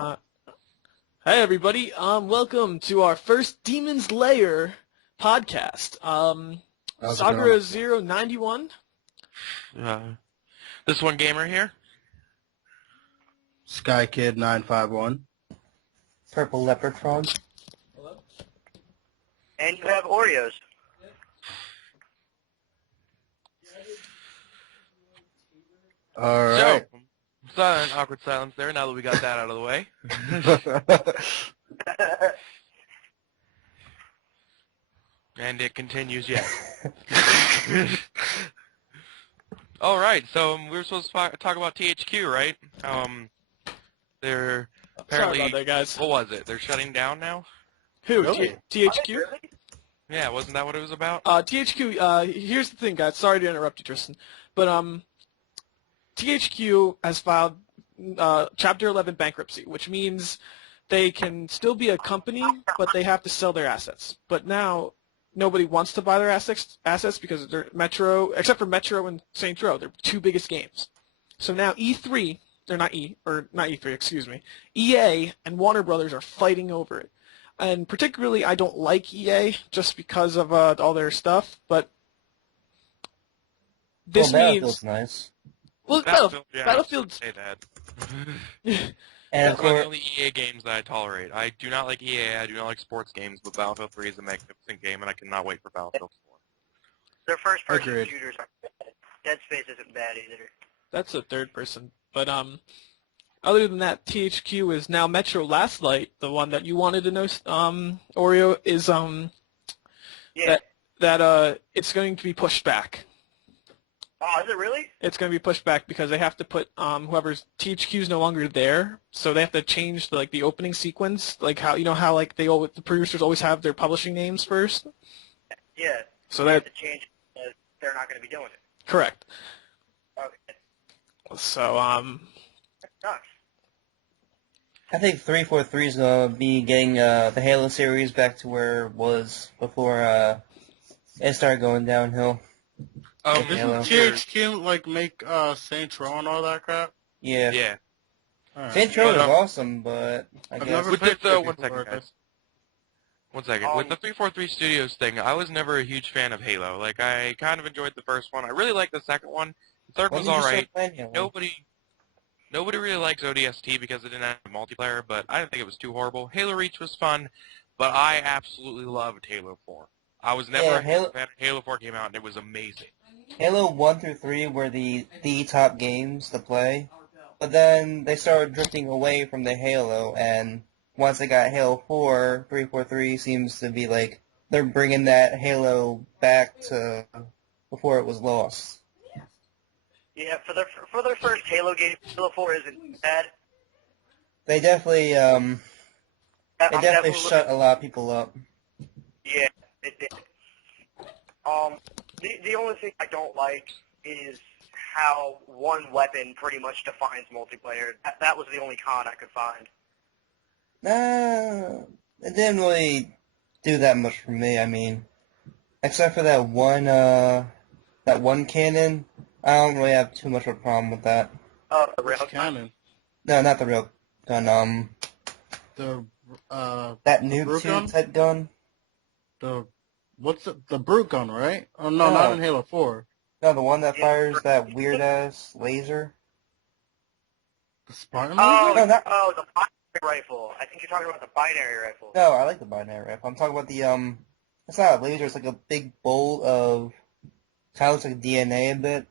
Uh, Hey everybody, welcome to our first DemonsLair podcast. How's it Sakura going? 091. This one gamer here. Sky Kid 951. Purple leopard frog. Hello? And you have Oreos. All right. So, an awkward silence there now that we got that out of the way. And it continues yet. All right, so we were supposed to talk about THQ, right? They're apparently... Sorry about that, guys. What was it? They're shutting down now? Who? Really? THQ? Yeah, wasn't that what it was about? THQ, here's the thing, guys. Sorry to interrupt you, Tristan. But, THQ has filed Chapter 11 bankruptcy, which means they can still be a company, but they have to sell their assets. But now nobody wants to buy their assets because they're Metro, except for Metro and Saints Row, they're two biggest games. So now E3, they're not E3, excuse me, EA and Warner Brothers are fighting over it. And particularly, I don't like EA just because of all their stuff, but this Battlefield's means... nice. Well, Yeah, Battlefield's... say that. And That's one of the only EA games that I tolerate. I do not like EA, I do not like sports games, but Battlefield 3 is a magnificent game, and I cannot wait for Battlefield 4. Their first-person Agreed. shooters are bad. Dead Space isn't bad either. That's a third person. But other than that, THQ is now Metro Last Light, the one that you wanted to know, Oreo, is Yeah. that it's going to be pushed back. Oh, is it really? It's going to be pushed back because they have to put whoever's THQ is no longer there, so they have to change the opening sequence, like how the producers always have their publishing names first. Yeah. So They have that to change it because they're not going to be doing it. correct. Okay. So That sucks. I think 343 is going to be getting the Halo series back to where it was before it started going downhill. Oh, Halo. Doesn't THQ make Saints Row and all that crap? Yeah. yeah. All right. Saints Row is But, awesome, but I I've guess... never With played the, it one before, second, but- guys. One second. With the 343 Studios thing, I was never a huge fan of Halo. Like, I kind of enjoyed the first one. I really liked the second one. The third When was did you start alright. playing Halo? Nobody really likes ODST because it didn't have multiplayer, but I didn't think it was too horrible. Halo Reach was fun, but I absolutely loved Halo 4. I was never Yeah, a Halo fan. Halo 4 came out, and it was amazing. Halo 1 through 3 were the top games to play, but then they started drifting away from the Halo, and once they got Halo 4, 343 seems to be like they're bringing that Halo back to before it was lost. Yeah, for their first Halo game, Halo 4 isn't bad. They definitely shut a lot of people up. Yeah, it did. The only thing I don't like is how one weapon pretty much defines multiplayer. That was the only con I could find. Nah, it didn't really do that much for me. I mean, except for that one cannon, I don't really have too much of a problem with that. Oh, the Which rail cannon? No, not the real gun. The That Brute noob gun? suit type gun. the Brute gun, right? Oh no, No. not in Halo 4. No, the one that Yeah. fires that weird ass laser. The Spartan Oh, No, not- the binary rifle. I think you're talking about the binary rifle. No, I like the binary rifle. I'm talking about the It's not a laser. It's like a big bolt of kind of looks like DNA a bit.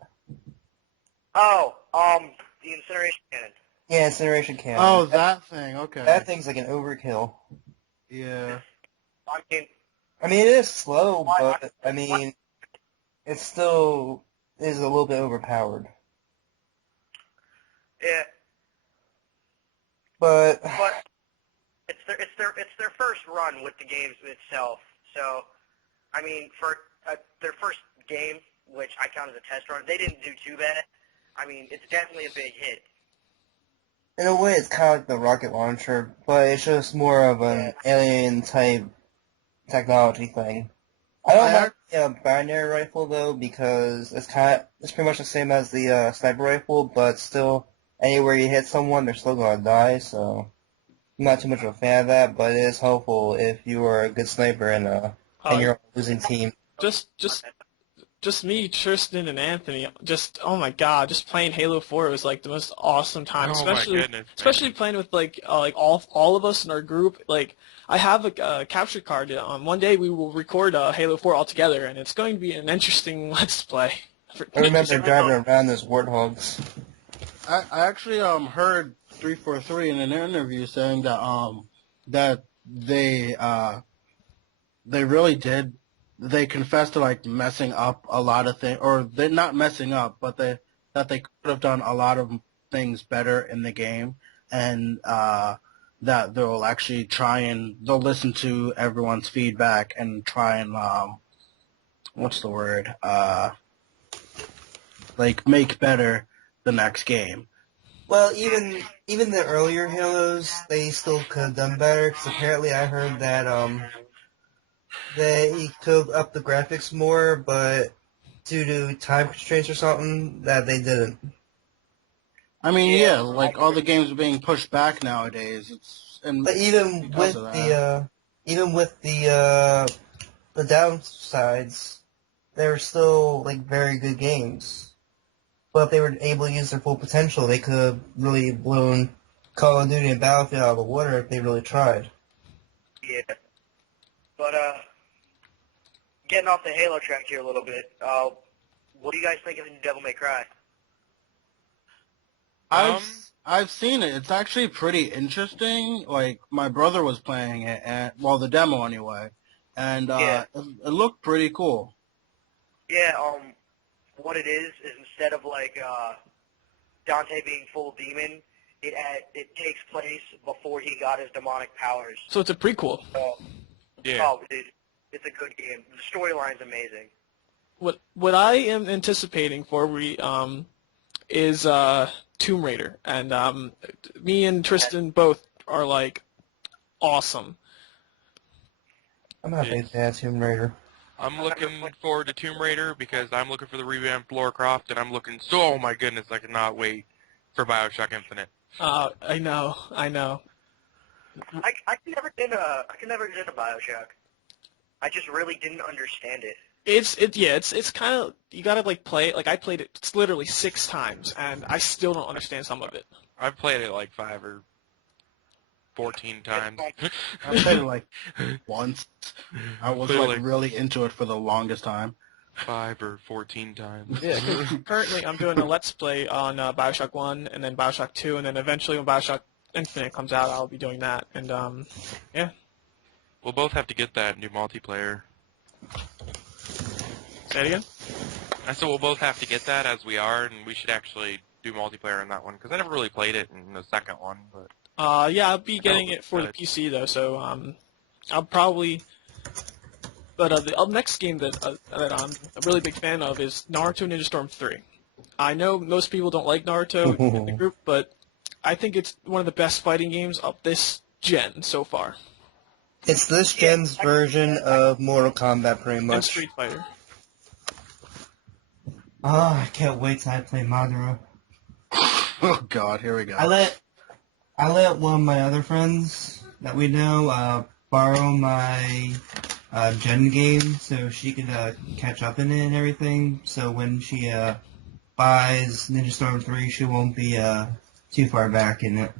Oh, the incineration cannon. Yeah, incineration cannon. Oh, that thing. Okay. That thing's like an overkill. Yeah. I mean, It is slow, Why- but it still is a little bit overpowered. yeah, But but it's their first run with the games itself. So, I mean, for their first game, which I count as a test run, they didn't do too bad. I mean, it's definitely a big hit. in a way, it's kind of like the rocket launcher, but it's just more of an alien type technology thing. I don't like the binary rifle though because it's pretty much the same as the sniper rifle, but still anywhere you hit someone, they're still gonna die. So I'm not too much of a fan of that, but it is helpful if you are a good sniper and you're on a losing team. Just me, Tristan, and Anthony. Just oh my god, just playing Halo 4 was like the most awesome time. Oh my goodness, especially playing with like all of us in our group. Like I have a capture card. One day we will record Halo 4 all together, and it's going to be an interesting let's play. I remember driving around as warthogs. I actually heard 343 in an interview saying that they really did. They confessed to like messing up a lot of things, or they're not messing up, but that they could have done a lot of things better in the game, and that they'll actually they'll listen to everyone's feedback and try and what's the word? Like make better the next game. Well, even the earlier Halos, they still could have done better, because apparently I heard that they could have upped the graphics more, but due to time constraints or something, that they didn't. I mean, yeah, like all the games are being pushed back nowadays. But even with the downsides, they were still like very good games. But if they were able to use their full potential, they could have really blown Call of Duty and Battlefield out of the water if they really tried. Yeah. But, getting off the Halo track here a little bit, what do you guys think of the new Devil May Cry? I've seen it. It's actually pretty interesting. Like, my brother was playing it, the demo anyway, and it looked pretty cool. Yeah, what it is instead of like Dante being full demon, it takes place before he got his demonic powers. So it's a prequel. Yeah. Oh, dude, it's a good game. The storyline's amazing. What I am anticipating for is Tomb Raider, and me and Tristan both are like awesome. I'm not a big fan of Tomb Raider. I'm looking forward to Tomb Raider because I'm looking for the revamped Lara Croft, and oh my goodness, I cannot wait for BioShock Infinite. I know. I can never get into BioShock. I just really didn't understand it. It's kind of, you gotta like play it. Like I played it, it's literally 6 times, and I still don't understand some of it. I've played it like 5 or 14 times. I played it like once. I was like really into it for the longest time. 5 or 14 times. Yeah, currently I'm doing a Let's Play on BioShock 1, and then BioShock 2, and then eventually when BioShock Infinite comes out, I'll be doing that. And, yeah. We'll both have to get that new multiplayer. Say it again? I said we'll both have to get that as we are, and we should actually do multiplayer in that one, because I never really played it in the second one, but... Yeah, I'll be getting it for the PC, though, so, I'll probably... But the next game that I'm a really big fan of is Naruto Ninja Storm 3. I know most people don't like Naruto in the group, but I think it's one of the best fighting games of this gen so far. It's this gen's version of Mortal Kombat, pretty much. And Street Fighter. Oh, I can't wait till I play Madara. Oh God, here we go. I let one of my other friends that we know borrow my gen game so she could catch up in it and everything. So when she buys Ninja Storm 3, she won't be too far back in it.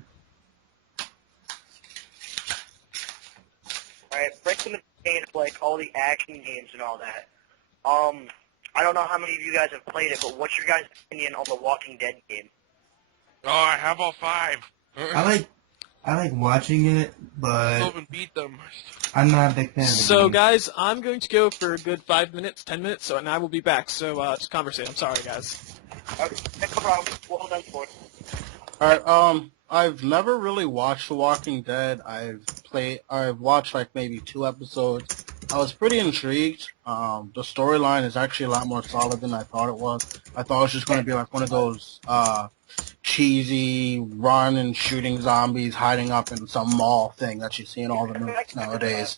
Alright, breaking the game of like all the action games and all that. I don't know how many of you guys have played it, but what's your guys' opinion on the Walking Dead game? Oh, I have all 5. I like watching it, but I haven't beat them. I'm not a big fan of the So, game. guys, I'm going to go for a good 5 minutes, 10 minutes, and I will be back. So, just conversate. I'm sorry, guys. Okay, no problem. Well done for it. Alright, I've never really watched The Walking Dead. I've watched like maybe 2 episodes. I was pretty intrigued. The storyline is actually a lot more solid than I thought it was. I thought it was just going to be like one of those cheesy run and shooting zombies hiding up in some mall thing that you see in all the movies nowadays.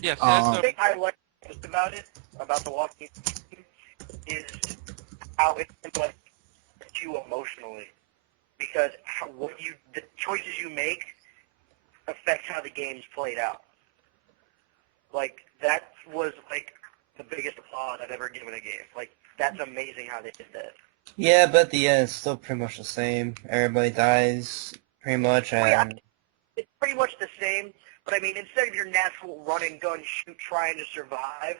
Yes, The thing I like most about it, about The Walking Dead, is how it can like affect you emotionally. Because the choices you make affect how the game's played out. Like, that was, like, the biggest applause I've ever given a game. Like, that's amazing how they did that. Yeah, but at the end, it's still pretty much the same. Everybody dies, pretty much, Well, yeah, and... it's pretty much the same, but I mean, instead of your natural run and gun shoot trying to survive,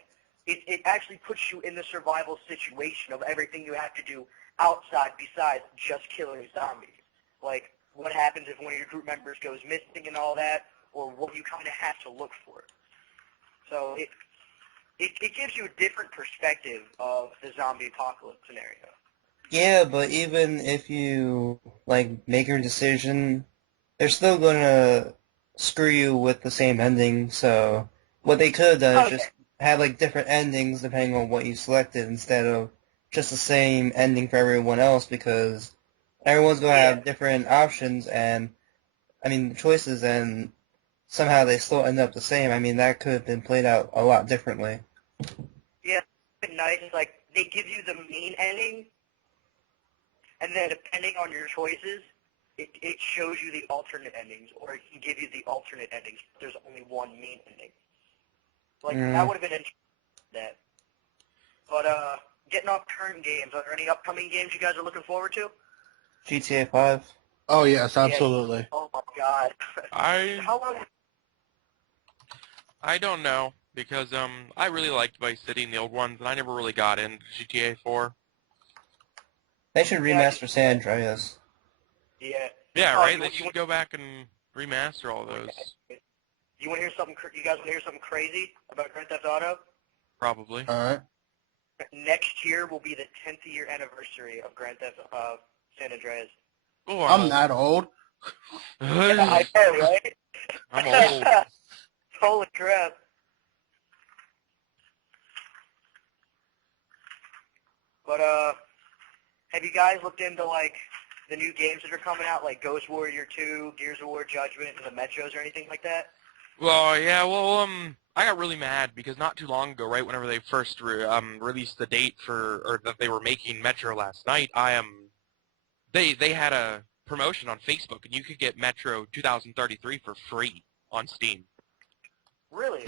it actually puts you in the survival situation of everything you have to do outside besides just killing zombies. Like, what happens if one of your group members goes missing and all that, or what you kind of have to look for. So it gives you a different perspective of the zombie apocalypse scenario. Yeah, but even if you, like, make your decision, they're still gonna screw you with the same ending, so what they could have done is just have, like, different endings depending on what you selected instead of just the same ending for everyone else, because everyone's gonna have different options and, I mean, choices, and somehow they still end up the same. I mean, that could have been played out a lot differently. Yeah, it's nice. It's like they give you the main ending, and then depending on your choices, it shows you the alternate endings, or it can give you the alternate endings. There's only one main ending. Like, that would have been interesting. That. But, getting off current games, are there any upcoming games you guys are looking forward to? GTA 5. Oh, yes, absolutely. Yeah. Oh, my God. How long? I don't know, because I really liked Vice City and the old ones, and I never really got into GTA 4. They should remaster San Andreas. Yeah. Yeah, right? They should go back and remaster all those. You want to hear something? You guys want to hear something crazy about Grand Theft Auto? Probably. All right. Next year will be the 10th year anniversary of Grand Theft San Andreas. Oh, I'm that old. I know, right? I'm old. Holy crap. But, have you guys looked into, like, the new games that are coming out, like Ghost Warrior 2, Gears of War Judgment, and the Metros or anything like that? Well, yeah, I got really mad because not too long ago, right whenever they first released the date or that they were making Metro last night, they had a promotion on Facebook, and you could get Metro 2033 for free on Steam. Really?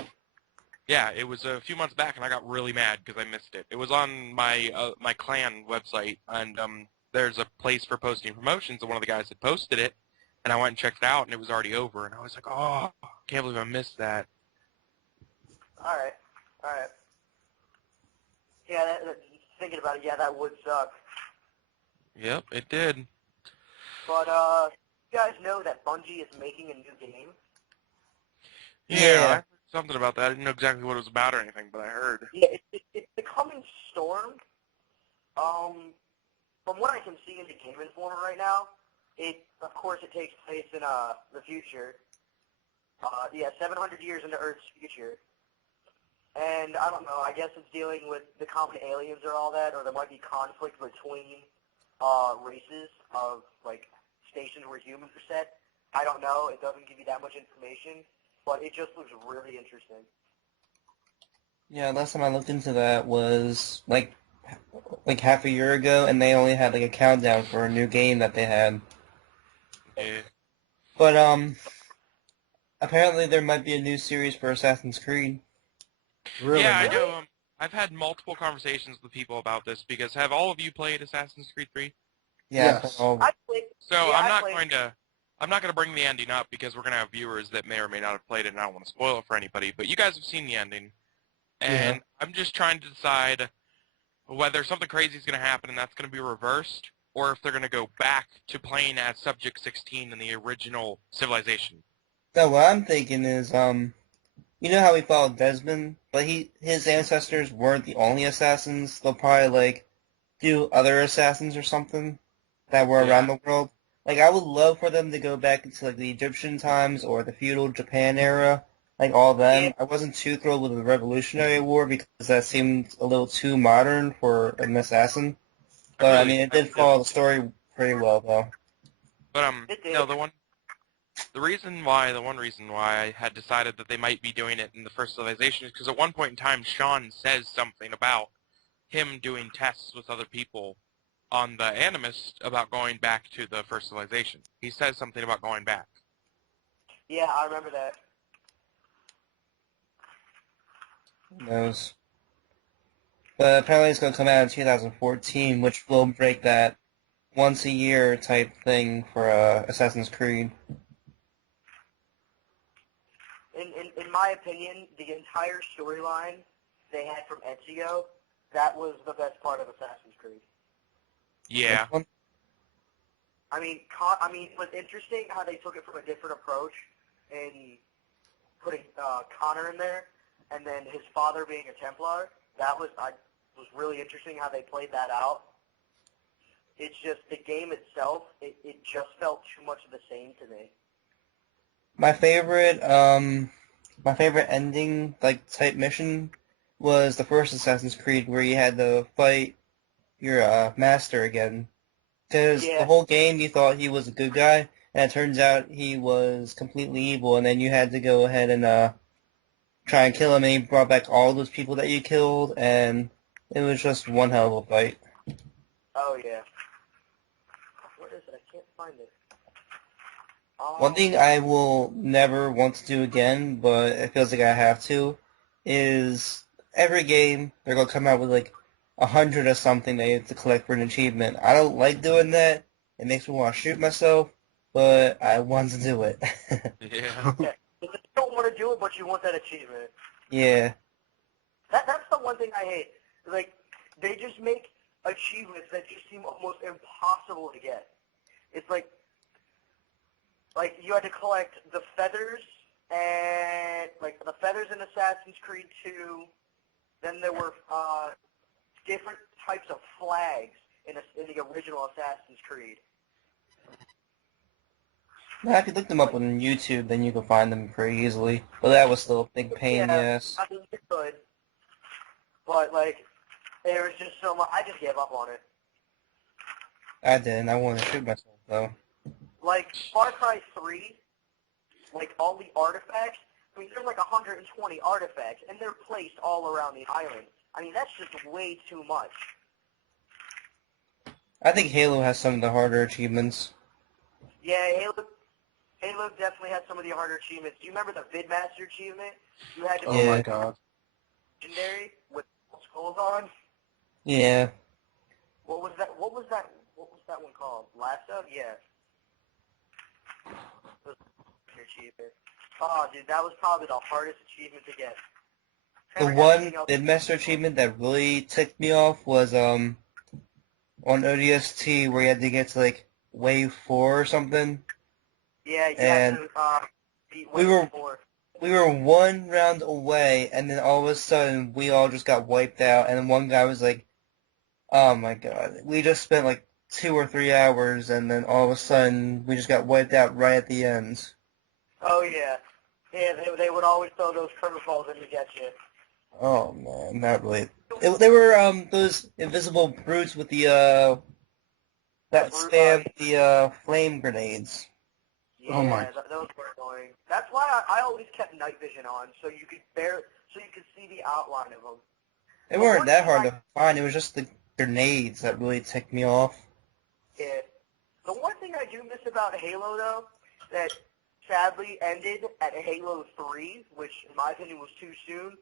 Yeah, it was a few months back, and I got really mad because I missed it. It was on my my clan website, and there's a place for posting promotions, and one of the guys had posted it, and I went and checked it out, and it was already over, and I was like, oh, can't believe I missed that. All right. Yeah, thinking about it, yeah, that would suck. Yep, it did. But, you guys know that Bungie is making a new game? Yeah, I heard something about that. I didn't know exactly what it was about or anything, but I heard. Yeah, it's The Coming Storm. From what I can see in the Game Informer right now, of course it takes place in the future. 700 years into Earth's future. And I don't know, I guess it's dealing with the common aliens or all that, or there might be conflict between races of, like, stations where humans are set. I don't know, it doesn't give you that much information, but it just looks really interesting. Yeah, last time I looked into that was, like half a year ago, and they only had, like, a countdown for a new game that they had. Yeah. But, apparently there might be a new series for Assassin's Creed. Really? Yeah, I know. I've had multiple conversations with people about this because have all of you played Assassin's Creed 3? Yeah, Yes. So I'm not going to bring the ending up because we're going to have viewers that may or may not have played it, and I don't want to spoil it for anybody. But you guys have seen the ending, and I'm just trying to decide whether something crazy is going to happen and that's going to be reversed, or if they're going to go back to playing as Subject 16 in the original Civilization. So what I'm thinking is, you know how we followed Desmond, but his ancestors weren't the only assassins. They'll probably, like, do other assassins or something that were around the world. Like, I would love for them to go back into, like, the Egyptian times or the feudal Japan era, like, all them. Yeah. I wasn't too thrilled with the Revolutionary War because that seemed a little too modern for an assassin. But, I mean, it did follow the story pretty well, though. But, no, the one reason why I had decided that they might be doing it in the first Civilization is because at one point in time, Sean says something about him doing tests with other people on the Animus about going back to the first Civilization. He says something about going back. Yeah, I remember that. Who knows? But apparently it's going to come out in 2014, which will break that once-a-year type thing for Assassin's Creed. In my opinion, the entire storyline they had from Ezio, that was the best part of Assassin's Creed. Yeah. I mean, it was interesting how they took it from a different approach and putting Connor in there, and then his father being a Templar. That was really interesting how they played that out. It's just the game itself. It just felt too much of the same to me. My favorite ending, like, type mission was the first Assassin's Creed where you had to fight your master again. Because the whole game you thought he was a good guy, and it turns out he was completely evil, and then you had to go ahead and try and kill him, and he brought back all those people that you killed, and it was just one hell of a fight. Oh, yeah. Where is it? I can't find it. One thing I will never want to do again, but it feels like I have to, is every game they're going to come out with like 100 or something that you have to collect for an achievement. I don't like doing that. It makes me want to shoot myself, but I want to do it. Yeah. You don't want to do it, but you want that achievement. Yeah. That's the one thing I hate. Like, they just make achievements that just seem almost impossible to get. It's like you had to collect the feathers and the feathers in Assassin's Creed 2. Then there were different types of flags in the original Assassin's Creed. Now, if you look them up on YouTube, then you can find them pretty easily. But that was still a big pain, yes. I mean, you could. But, there was just so much. I just gave up on it. I didn't. I wanted to shoot myself, though. Far Cry 3, all the artifacts, I mean, there's 120 artifacts, and they're placed all around the island. I mean, that's just way too much. I think Halo has some of the harder achievements. Yeah, Halo definitely has some of the harder achievements. Do you remember the Vidmaster achievement? You had to Oh my god. Legendary with skulls on. Yeah. What was that one called? Lasso? Yeah. Achievement. Oh, dude, that was probably the hardest achievement to get. The one Vidmaster achievement that really ticked me off was on ODST where you had to get to wave 4 or something. Yeah, you and had to beat wave 4. We were one round away, and then all of a sudden we all just got wiped out, and then one guy was like, "Oh my god, we just spent 2 or 3 hours, and then all of a sudden we just got wiped out right at the end." Oh yeah, yeah. They would always throw those curveballs in to get you. Oh man, not really. They were those invisible brutes with the that spam the flame grenades. Yeah, oh my. Those were annoying. That's why I always kept night vision on, so you could see the outline of them. They weren't that hard to find. It was just the grenades that really ticked me off. Yeah. The one thing I do miss about Halo, though, that sadly ended at Halo 3, which in my opinion was too soon,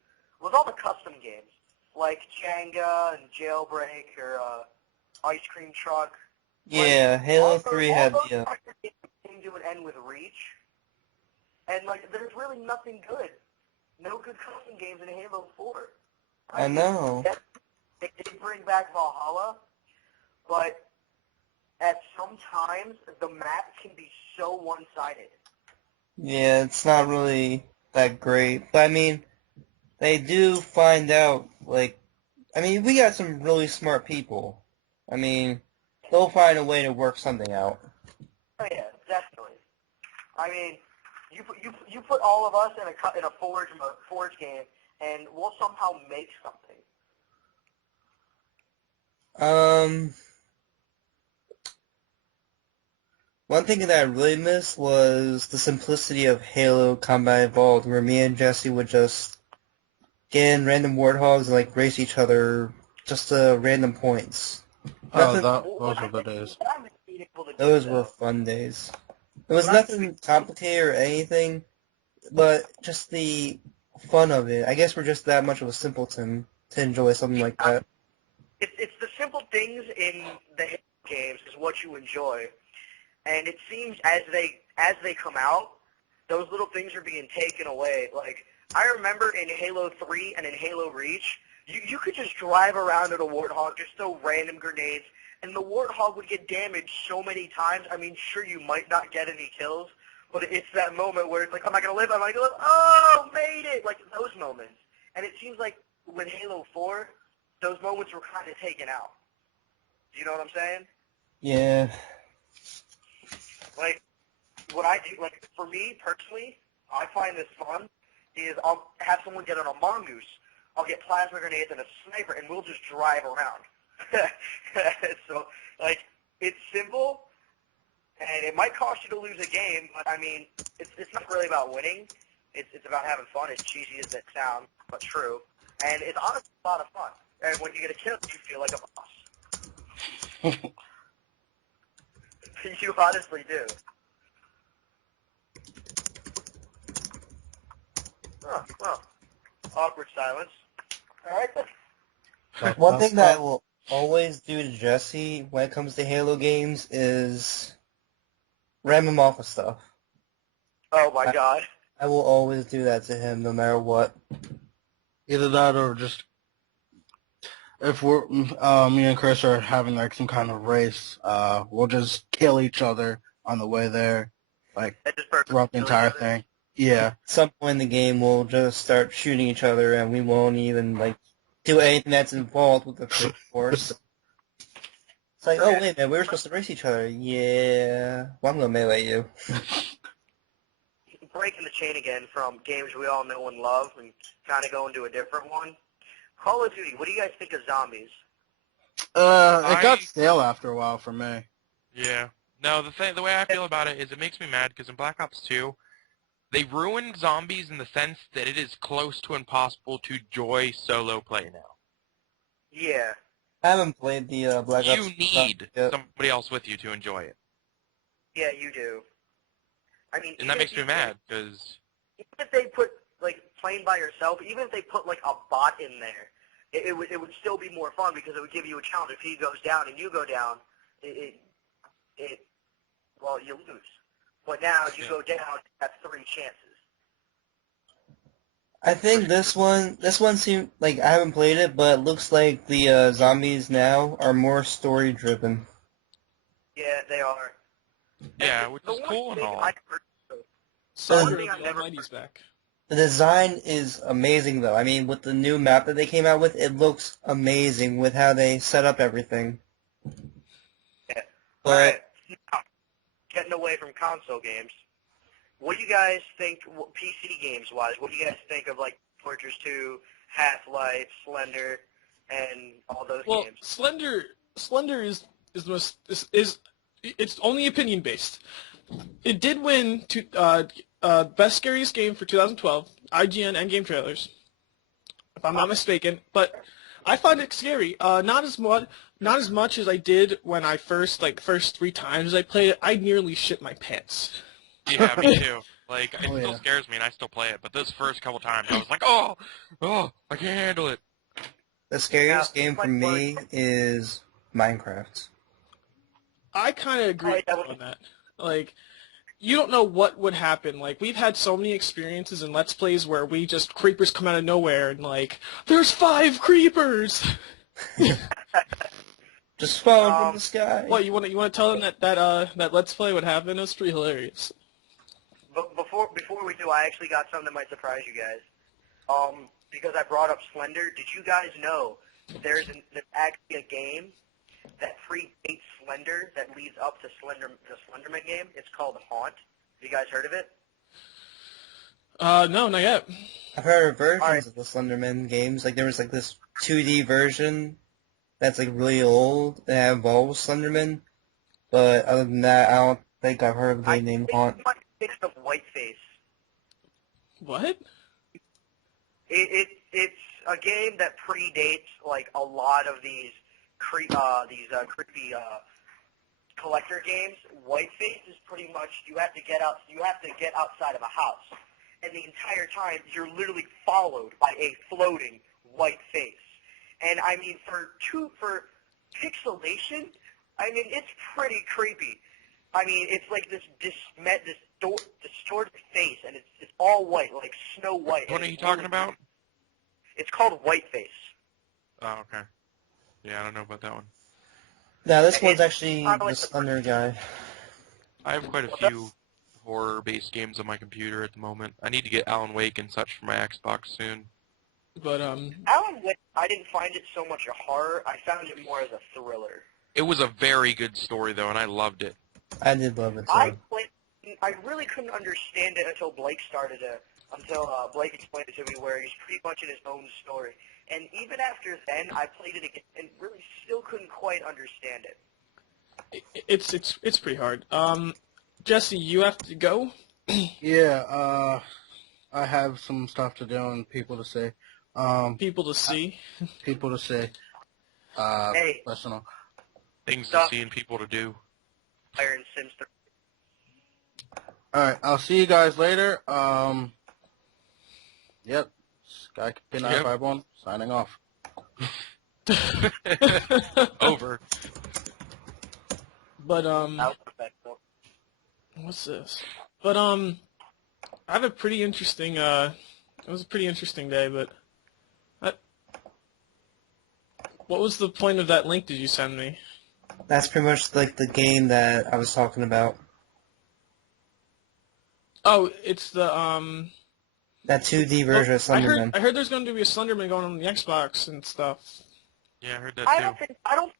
was all the custom games, like Jenga and Jailbreak or Ice Cream Truck. Yeah, Halo 3 had the... came to an end with Reach, and there's really nothing good. No good custom games in Halo 4. I know. They did bring back Valhalla, but at some times the map can be so one-sided. Yeah, it's not really that great. But I mean, they do find out, we got some really smart people. I mean, they'll find a way to work something out. Oh yeah, definitely. I mean, you put all of us in a Forge game, and we'll somehow make something. One thing that I really missed was the simplicity of Halo Combat Evolved, where me and Jesse would just get in random warthogs and race each other just to random points. Oh, those were the days. Those were fun days. It was nothing complicated or anything, but just the fun of it. I guess we're just that much of a simpleton to enjoy something like that. It's the simple things in the Halo games is what you enjoy, and it seems as they come out, those little things are being taken away. Like I remember in Halo 3 and in Halo Reach, you could just drive around in a Warthog, just throw random grenades, and the Warthog would get damaged so many times. I mean, sure, you might not get any kills, but it's that moment where it's like, am I going to live? Am I going to live? Oh, made it! Like, those moments. And it seems like with Halo 4, those moments were kind of taken out. Do you know what I'm saying? Yeah. Like, what I do, like, for me, personally, I find this fun, is I'll have someone get an mongoose. I'll get plasma grenades and a sniper, and we'll just drive around. So, like, it's simple, and it might cost you to lose a game, but, I mean, it's not really about winning. It's about having fun, as cheesy as that sounds, but true. And it's honestly a lot of fun. And when you get a kill, you feel like a boss. You honestly do. Oh, well, awkward silence. All right, then. One thing that I will always do to Jesse when it comes to Halo games is ram him off of stuff. Oh, my God. I will always do that to him no matter what. Either that or just if we're me and Chris are having like some kind of race, we'll just kill each other on the way there, like throughout the entire thing. Yeah. At some point in the game, we'll just start shooting each other, and we won't even like do anything that's involved with the force. It's like, oh wait, man, we were supposed to race each other. Yeah, well, I'm gonna melee you. Breaking the chain again from games we all know and love, and kind of going to a different one. Call of Duty. What do you guys think of zombies? It got stale after a while for me. Yeah. No, the way I feel about it is it makes me mad because in Black Ops 2, they ruined zombies in the sense that it is close to impossible to enjoy solo play now. Yeah. I haven't played the Black Ops. You need somebody else with you to enjoy it. Yeah, you do. I mean, and that makes me mad because even if they put like playing by yourself, even if they put like a bot in there, it would still be more fun because it would give you a challenge. If he goes down and you go down, well, you lose. But now you go down, that's 3 chances. I think this one seems like I haven't played it, but it looks like the zombies now are more story driven. Yeah, they are. Yeah, which is cool and all. Almighty's back. The design is amazing, though. I mean, with the new map that they came out with, it looks amazing with how they set up everything. Yeah. But, all right. Now, getting away from console games, what do you guys think, PC games-wise, what do you guys think of, like, Fortress 2, Half-Life, Slender, and all those games? Slender is it's only opinion-based. It did win Best Scariest Game for 2012, IGN and Game Trailers, if I'm not mistaken. But I find it scary. Not as much as I did when I first 3 times I played it. I nearly shit my pants. Yeah, me too. Like, it still scares me, and I still play it. But those first couple times, I was like, oh, I can't handle it. The scariest game for me is Minecraft. I kind of agree on that. Like, you don't know what would happen. Like, we've had so many experiences in Let's Plays where creepers come out of nowhere and, like, there's 5 creepers! Just falling from the sky. What, you want to tell them that Let's Play would happen? It was pretty hilarious. But before we do, I actually got something that might surprise you guys. Because I brought up Slender, did you guys know there's actually a game that predates Slender that leads up to the Slenderman game? It's called Haunt. Have you guys heard of it? No, not yet. I've heard of versions of the Slenderman games. Like, there was, like, this 2D version that's, like, really old that involves Slenderman. But other than that, I don't think I've heard of the game named Haunt. I think of Whiteface. What? It's a game that predates, like, a lot of these creepy collector games, Whiteface is pretty much you have to get outside of a house, and the entire time you're literally followed by a floating white face. And I mean, for pixelation, I mean it's pretty creepy. I mean, it's like this distorted face, and it's all white, like Snow White. What are you talking about? It's called Whiteface. Oh, okay. Yeah, I don't know about that one. No, this one's actually the Slender guy. I have quite a few horror-based games on my computer at the moment. I need to get Alan Wake and such for my Xbox soon. But Alan Wake, I didn't find it so much a horror. I found it more as a thriller. It was a very good story, though, and I loved it. I did love it, too. I really couldn't understand it until Blake Blake explained it to me, where he's pretty much in his own story. And even after then, I played it again and really still couldn't quite understand it. It's pretty hard. Jesse, you have to go. Yeah, I have some stuff to do and people to say. People to see. People to say. Hey. Personal. Things to see and people to do. Iron Sims 3. Alright, I'll see you guys later. Yep. Sky951, signing off. Over. But, That was professional. what's this? But, I have a pretty interesting, it was a pretty interesting day, but, what was the point of that link did you send me? That's pretty much like the game that I was talking about. Oh, it's the, That 2D version of Slenderman. I heard there's going to be a Slenderman going on the Xbox and stuff. Yeah, I heard that, too. I don't think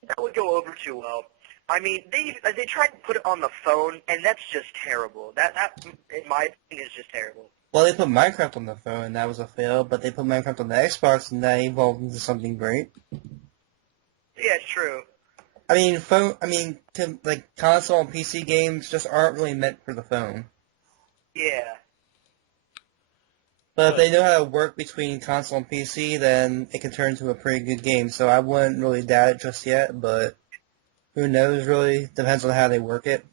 that would go over too well. I mean, they tried to put it on the phone, and that's just terrible. That in my opinion, is just terrible. Well, they put Minecraft on the phone, and that was a fail, but they put Minecraft on the Xbox, and that evolved into something great. Yeah, it's true. I mean, console and PC games just aren't really meant for the phone. Yeah. But if they know how to work between console and PC, then it can turn into a pretty good game. So I wouldn't really doubt it just yet, but who knows, really? Depends on how they work it.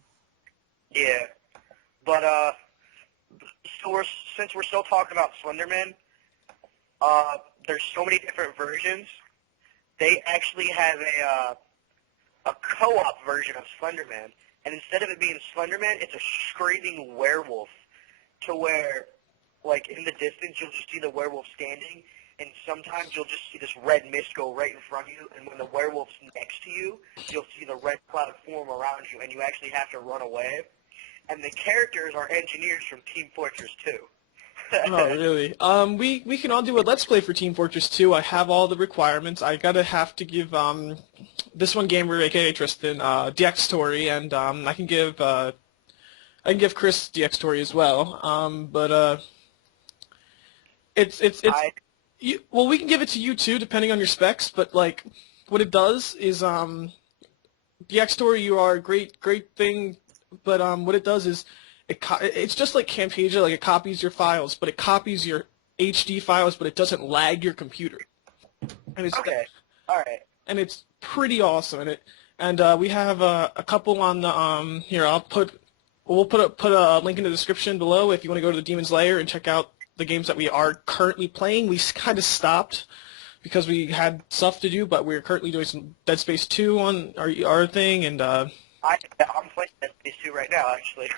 Yeah. But, since we're still talking about Slenderman, there's so many different versions. They actually have a co-op version of Slenderman, and instead of it being Slenderman, it's a screaming werewolf, to where, like, in the distance, you'll just see the werewolf standing, and sometimes you'll just see this red mist go right in front of you, and when the werewolf's next to you, you'll see the red cloud form around you, and you actually have to run away. And the characters are engineers from Team Fortress 2. Oh, really? We can all do a Let's Play for Team Fortress 2. I have all the requirements. I have to give, this one gamer, aka Tristan, DX Story, and, I can give Chris DX Story as well. Well, we can give it to you too, depending on your specs, but, like, what it does is, DX Story, you are a great thing, but, what it does is, it's just like Camtasia, like it copies your files, but it copies your HD files, but it doesn't lag your computer. And it's, okay, all right. And it's pretty awesome. And we have a couple on the here. We'll put a link in the description below if you want to go to the DemonsLair and check out the games that we are currently playing. We kind of stopped because we had stuff to do, but we're currently doing some Dead Space 2 on our thing, and I'm playing Dead Space 2 right now, actually.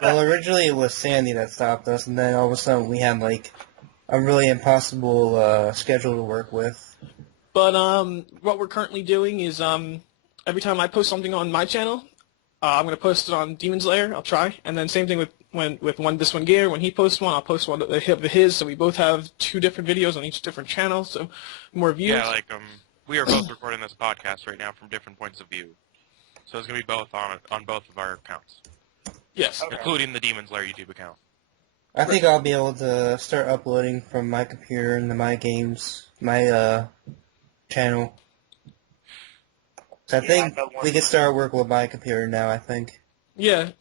Well, originally it was Sandy that stopped us, and then all of a sudden we had, like, a really impossible schedule to work with. But what we're currently doing is every time I post something on my channel, I'm going to post it on DemonsLair. I'll try. And then same thing with this one gear. When he posts one, I'll post one of his. So we both have 2 different videos on each different channel, so more views. Yeah, like we are both recording this podcast right now from different points of view. So it's going to be both on both of our accounts. Yes. Okay. Including the DemonsLair YouTube account. I think I'll be able to start uploading from my computer into my channel. So I think we can start working with my computer now, I think. Yeah.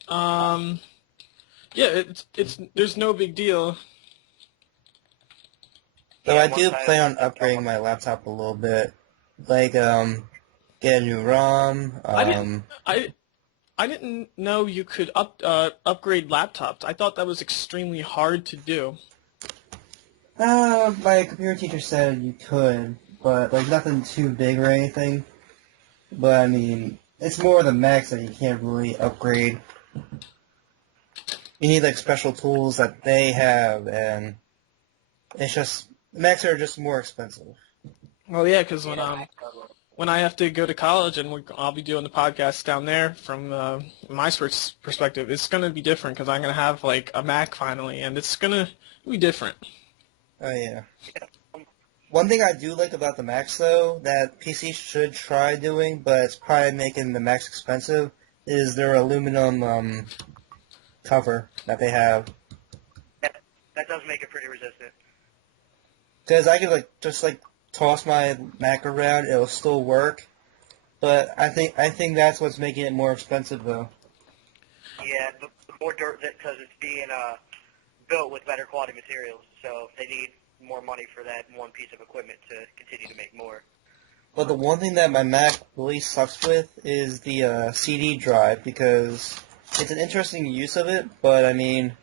Yeah, it's there's no big deal. Though I do plan on upgrading my laptop a little bit. Like, get a new ROM. I didn't know you could upgrade laptops. I thought that was extremely hard to do. My computer teacher said you could, but like nothing too big or anything. But I mean, it's more the Macs that you can't really upgrade. You need like special tools that they have, and it's just Macs are just more expensive. Well, yeah, because when I have to go to college and I'll be doing the podcast down there from my perspective, it's going to be different because I'm going to have like a Mac finally, and it's going to be different. Oh yeah. One thing I do like about the Macs though, that PC should try doing, but it's probably making the Macs expensive, is their aluminum cover that they have. That does make it pretty resistant. Because I could just toss my Mac around, it'll still work. But I think that's what's making it more expensive though. Yeah, the more dirt because it's being built with better quality materials, so they need more money for that one piece of equipment to continue to make more. But the one thing that my Mac really sucks with is the CD drive, because it's an interesting use of it, but I mean,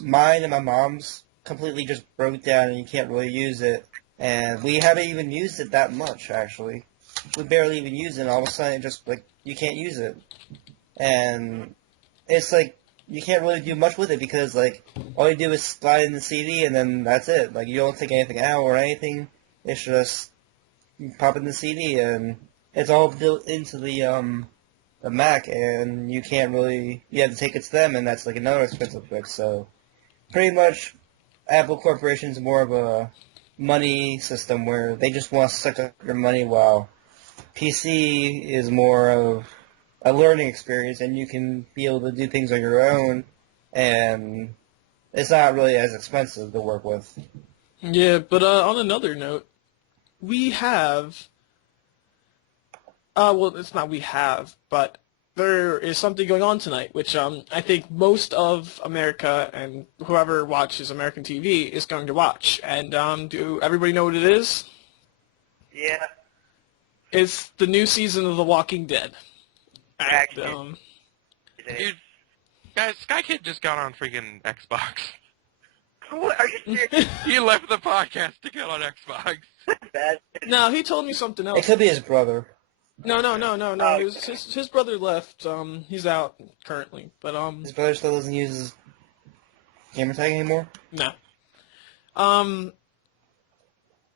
mine and my mom's completely just broke down and you can't really use it. And we haven't even used it that much, actually. We barely even use it, and all of a sudden, you can't use it. And it's you can't really do much with it because, all you do is slide in the CD, and then that's it. You don't take anything out or anything. It's just you pop in the CD, and it's all built into the Mac, and you can't really... You have to take it to them, and that's, another expensive fix. So, pretty much, Apple Corporation is more of a money system where they just want to suck up your money, while PC is more of a learning experience, and you can be able to do things on your own, and it's not really as expensive to work with. Yeah, but on another note, we have... well, it's not we have, but there is something going on tonight, which I think most of America and whoever watches American TV is going to watch. And do everybody know what it is? Yeah. It's the new season of The Walking Dead. Actually, dude, guys, Sky Kid just got on freaking Xbox. What? Are you serious? He left the podcast to get on Xbox. No, he told me something else. It could be his brother. No. His brother left. He's out currently, but His brother still doesn't use his gamer tag anymore? No.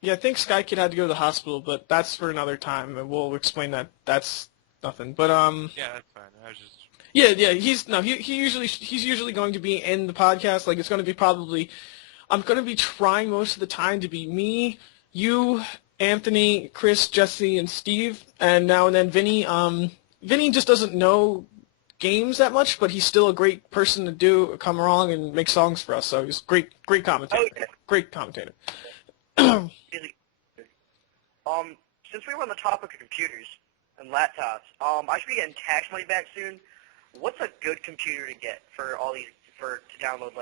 Yeah, I think Sky Kid had to go to the hospital, but that's for another time, and we'll explain that. That's nothing. But yeah, that's fine. I was just... Yeah. He's usually going to be in the podcast. It's going to be probably... I'm going to be trying most of the time to be me, you, Anthony, Chris, Jesse, and Steve, and now and then Vinny. Vinny just doesn't know games that much, but he's still a great person to come along and make songs for us. So he's a great commentator. Oh, yeah. Great commentator. Since we were on the topic of computers and laptops, I should be getting tax money back soon. What's a good computer to get to download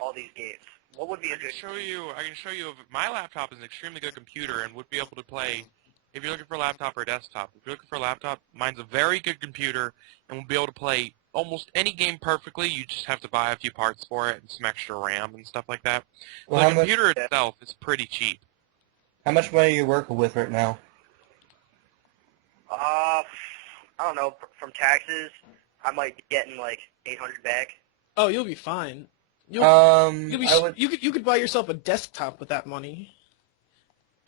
all these games? What would be a good? I can show you. My laptop is an extremely good computer and would be able to play. If you're looking for a laptop or a desktop, if you're looking for a laptop, mine's a very good computer and will be able to play almost any game perfectly. You just have to buy a few parts for it and some extra RAM and stuff like that. Well, the computer itself is pretty cheap. How much money are you working with right now? I don't know. From taxes, I might be getting $800 back. Oh, you'll be fine. You could buy yourself a desktop with that money.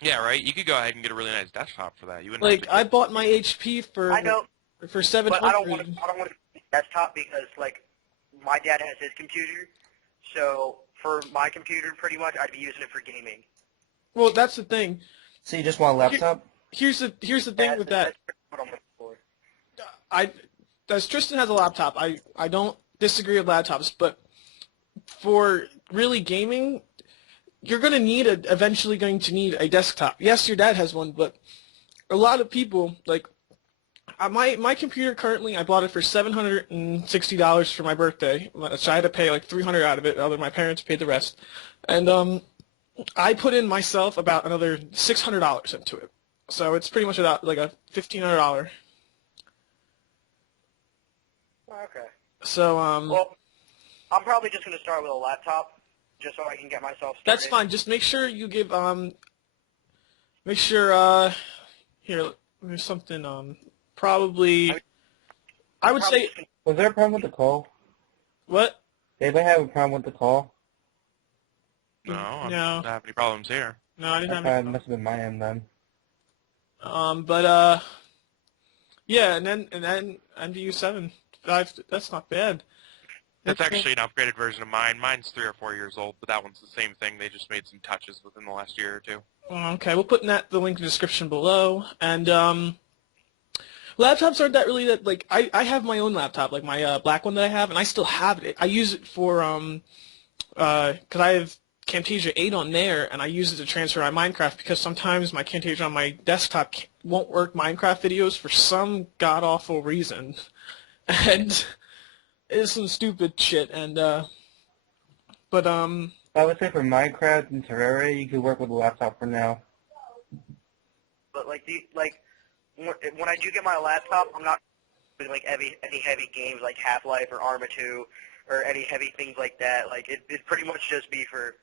Yeah, right. You could go ahead and get a really nice desktop for that. You wouldn't. I bought my HP for $700. But I don't want to get a desktop because my dad has his computer, so for my computer, pretty much, I'd be using it for gaming. Well, that's the thing. So you just want a laptop? Here's the thing with that. That's what I'm looking for. As Tristan has a laptop, I don't disagree with laptops, but for really gaming, you're eventually going to need a desktop. Yes, your dad has one, but a lot of people my computer currently, I bought it for $760 for my birthday. So I had to pay $300 out of it. Other my parents paid the rest, and I put in myself about another $600 into it. So it's pretty much about a $1,500. Okay. So, Well, I'm probably just going to start with a laptop, just so I can get myself started. that's fine. Just make sure you give, make sure, here, there's something, probably, I would say, Was there a problem with the call? what? Did anybody have a problem with the call? No, I No. don't have any problems here. No, I didn't have That any. must have been my end then. But, yeah, and then MDU 7, 5, that's not bad. That's actually an upgraded version of mine. Mine's 3 or 4 years old, but that one's the same thing. They just made some touches within the last year or two. Okay, we'll put the link in the description below. And laptops aren't that really that, like, I have my own laptop, like my black one that I have, and I still have it. I use it for, because I have Camtasia 8 on there, and I use it to transfer my Minecraft because sometimes my Camtasia on my desktop won't work Minecraft videos for some god-awful reason. And it's some stupid shit, and, but, I would say for Minecraft and Terraria, you could work with a laptop for now. But when I do get my laptop, I'm not doing like any heavy games like Half-Life or Arma 2 or any heavy things like that. Like it'd pretty much just be for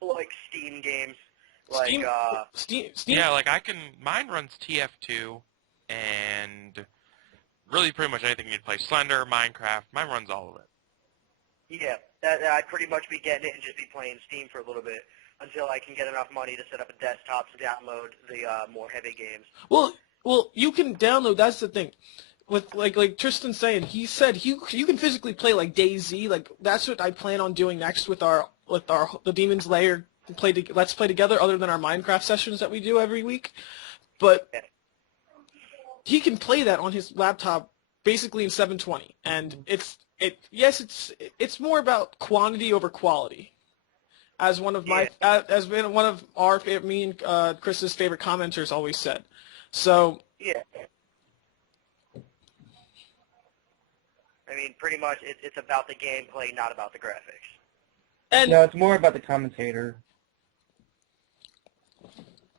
like Steam games. Like Steam. Yeah, like mine runs TF2 and really pretty much anything you'd play. Slender, Minecraft, mine runs all of it. Yeah, I'd pretty much be getting it and just be playing Steam for a little bit until I can get enough money to set up a desktop to download the more heavy games. Well, you can download. That's the thing. With like Tristan saying, he said you can physically play like DayZ. Like that's what I plan on doing next with the Demon's Lair Let's Play together. Other than our Minecraft sessions that we do every week, but he can play that on his laptop basically in 720, and it's more about quantity over quality. As one of my as been one of our me and Chris's favorite commenters always said. So yeah. I mean, pretty much it's about the gameplay, not about the graphics. And No, it's more about the commentator.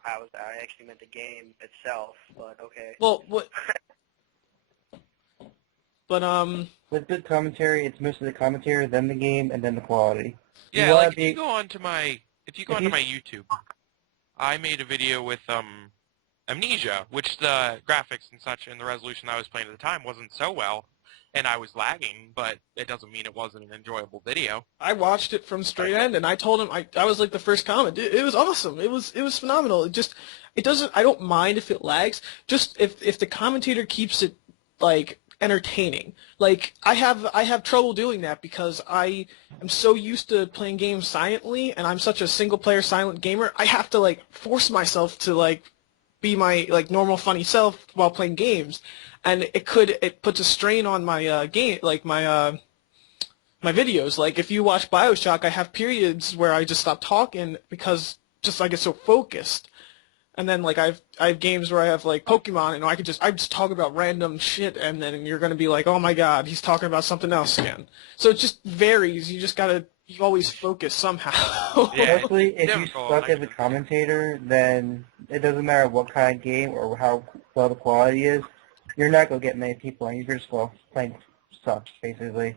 I actually meant the game itself, but okay. well, what? But With good commentary, it's mostly the commentary, then the game, and then the quality. Yeah, like if you go onto my YouTube, I made a video with Amnesia, which the graphics and such and the resolution I was playing at the time wasn't so well, and I was lagging, but it doesn't mean it wasn't an enjoyable video. I watched it from straight end, and I told him I was like the first comment. It was awesome. It was phenomenal. It doesn't. I don't mind if it lags. Just if the commentator keeps it like entertaining. Like I have trouble doing that because I am so used to playing games silently, and I'm such a single player silent gamer. I have to like force myself to like be my like normal funny self while playing games, and it puts a strain on my game, like my videos. Like if you watch BioShock, I have periods where I just stop talking because just I get so focused. And then like I have games where I have like Pokemon, and I just talk about random shit, and then you're gonna be like, oh my god, he's talking about something else again. So it just varies. You always focus somehow. Yeah. Especially if you suck as a commentator, then it doesn't matter what kind of game or how well the quality is. You're not gonna get many people, and you're just gonna play sucks basically.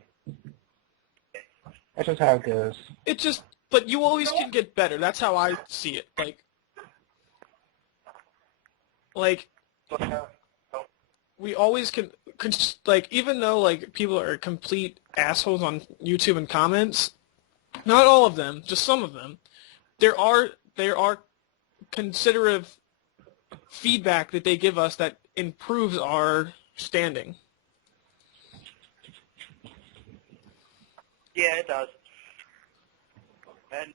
That's just how it goes. But you always can get better. That's how I see it. Like, we always can, like, even though, like, people are complete assholes on YouTube and comments, not all of them, just some of them, there are considerate feedback that they give us that improves our standing. Yeah, it does. And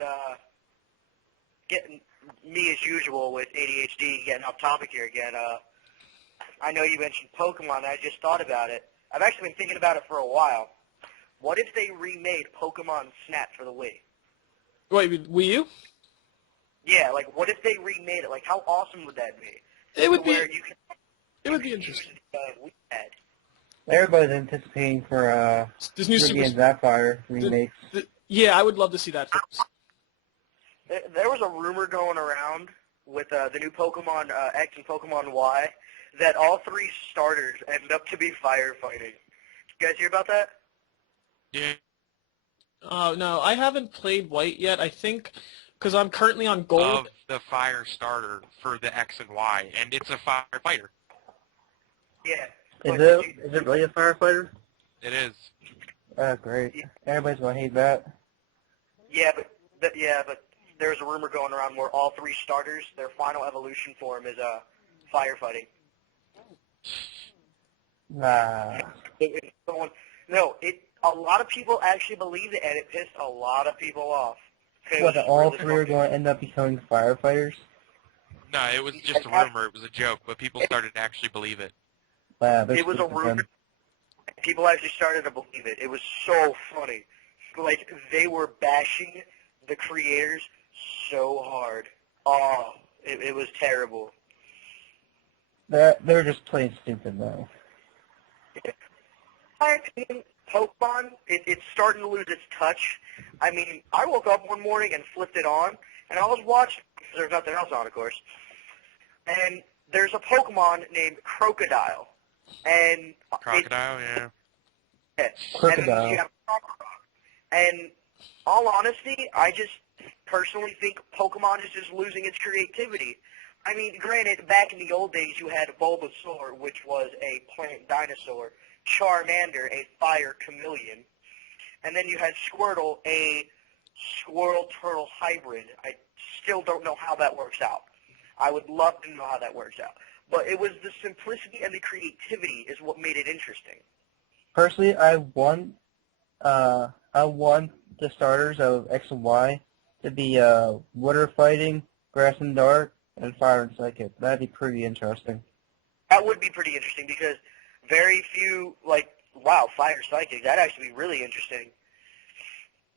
getting me as usual with ADHD, getting off topic here again. I know you mentioned Pokemon. And I just thought about it. I've actually been thinking about it for a while. What if they remade Pokemon Snap for the Wii? Wait, Wii U? Yeah, like what if they remade it? Like how awesome would that be? It would be. It would be interesting. Wii had. Everybody's anticipating for This new Ruby and Sapphire remakes. Yeah, I would love to see that first. There was a rumor going around with the new Pokemon X and Pokemon Y that all three starters end up to be firefighting. You guys hear about that? Yeah. Oh, no, I haven't played White yet. I think because I'm currently on Gold. Of the fire starter for the X and Y, and it's a firefighter. Yeah. Is it really a firefighter? It is. Oh, great. Everybody's going to hate that. Yeah, but there's a rumor going around where all 3 starters, their final evolution form is firefighting. Nah. A lot of people actually believe it, and it pissed a lot of people off. What, all 3 are going to end up becoming firefighters? No, it was just a rumor. It was a joke, but people started to actually believe it. Wow, it was a rumor. People actually started to believe it. It was so funny. Like, they were bashing the creators so hard. Oh, it was terrible. They're just plain stupid, though. In my opinion, Pokemon, it's starting to lose its touch. I mean, I woke up one morning and flipped it on, and I was watching, because there's nothing else on, of course, and there's a Pokemon named Crocodile. And Crocodile, yeah. Crocodile. And you have Crocodile. And all honesty, I just personally think Pokemon is just losing its creativity. I mean, granted, back in the old days, you had Bulbasaur, which was a plant dinosaur, Charmander, a fire chameleon, and then you had Squirtle, a squirrel-turtle hybrid. I still don't know how that works out. I would love to know how that works out. But it was the simplicity and the creativity is what made it interesting. Personally, I want the starters of X and Y to be water fighting, grass and dark, and fire and psychic. That'd be pretty interesting. That would be pretty interesting because very few, fire psychic. That'd actually be really interesting.